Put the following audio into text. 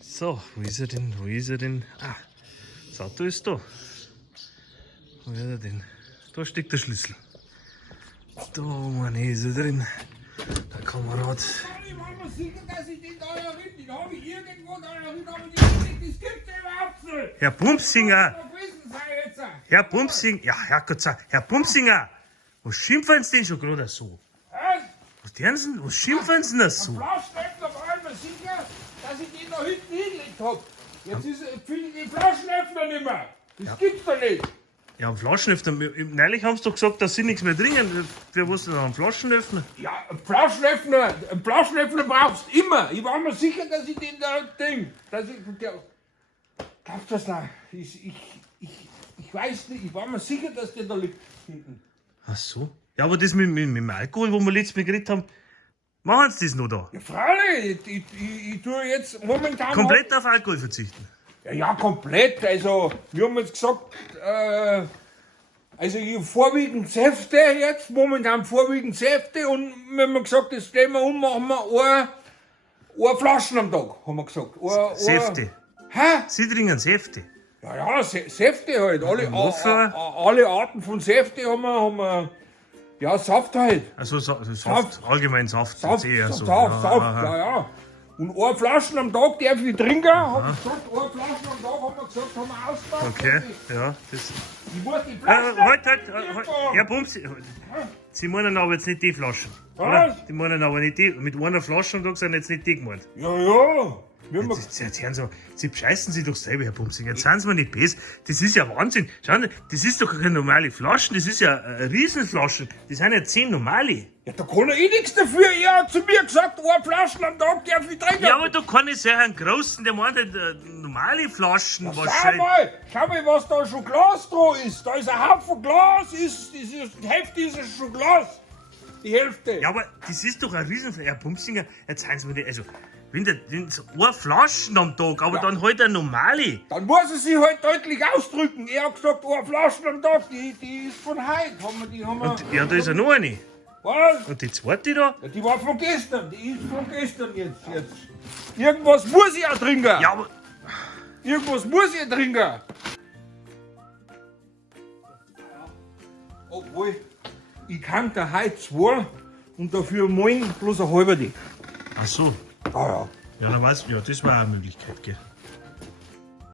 So, wo ist er denn? Wo ist er denn? Ah, das Auto ist da. Wo ist er denn? Da steckt der Schlüssel. Da, Mann, ist er drin. Der Kamerad. Ich war mir sicher, dass ich den da erinnere. Den habe ich irgendwo da erinnert, aber das gibt's ja überhaupt nicht. Herr Bumsinger! Vergessen sei jetzt. Herr Bumsinger! Ja, Herrgott, Herr Bumsinger! Was schimpfen Sie denn schon gerade so? Was schimpfen Sie denn so? Flaschenöffner war ich mir sicher, dass ich den da hinten hingelegt habe. Jetzt finde ich die Flaschenöffner nicht mehr. Das gibt's doch nicht. Ja, am Flaschenöffner. Neulich haben Sie doch gesagt, dass Sie nichts mehr trinken. Für was denn am Flaschenöffner? Ja, einen Flaschenöffner brauchst du immer. Ich war mir sicher, dass ich den da Ding, glaubst du das noch? Ich weiß nicht, ich war mir sicher, dass der da liegt hinten. Ach so. Ja, aber das mit dem Alkohol, wo wir letztes Mal geredet haben, machen Sie das noch da? Ja, freilich, ich tue jetzt momentan... Komplett auf Alkohol verzichten? Ja, komplett. Also, wir haben jetzt gesagt, also ich vorwiegend Säfte jetzt, momentan vorwiegend Säfte und wir haben gesagt, das stellen wir um, machen wir eine Flaschen am Tag, haben wir gesagt. Säfte? Hä? Sie trinken Säfte? Ja, Säfte halt. Alle Arten von Säfte haben wir. Ja, Saft halt. Also Saft, allgemein Saft. Saft, eher Saft, so. Saft, aha. ja. Und eine Flaschen am Tag darf ich trinken. Hab ich gesagt, eine Flaschen am Tag haben wir gesagt, haben wir ausgemacht. Okay, ja. Das, Ich muss die Flaschen. halt. Herr Bums, Sie meinen aber jetzt nicht die Flaschen. Oder? Was? Die meinen aber nicht die. Mit einer Flasche am Tag sind jetzt nicht die gemeint. Ja. Wir haben Jetzt hören Sie, Sie bescheißen sich doch selber, Herr Bumsinger. Jetzt sind Sie mir nicht böse. Das ist ja Wahnsinn. Schauen Sie, das ist doch keine normale Flaschen. Das ist ja Riesenflaschen. Das sind ja 10 normale. ja, da kann ich nichts dafür. Er hat zu mir gesagt, eine Flaschen am Tag darf ich trinken. Ja, aber da kann ich sagen, einen großen, der meint normale Flaschen wahrscheinlich. Schau mal, was da schon Glas dran ist. Da ist ein Haufen Glas, die Hälfte ist schon Glas. Die Hälfte. Ja, aber das ist doch ein Riesenflaschen. Herr Bumsinger, jetzt seien Sie mir nicht. Also, wenn so eine Flaschen am Tag, aber dann halt eine normale. Dann muss er sich halt deutlich ausdrücken. Er hat gesagt, eine Flaschen am Tag, die ist von heute. Haben wir. Und ja, da ist ja noch eine. Was? Und die zweite da? Ja, die war von gestern. Die ist von gestern jetzt. Irgendwas muss ich auch trinken. Ja, aber. Irgendwas muss ich trinken. Obwohl, ich kann da heute 2 und dafür morgen bloß eine halbe. Ach so. Ah ja. Ja, dann weiß ich, ja, das war eine Möglichkeit, gell.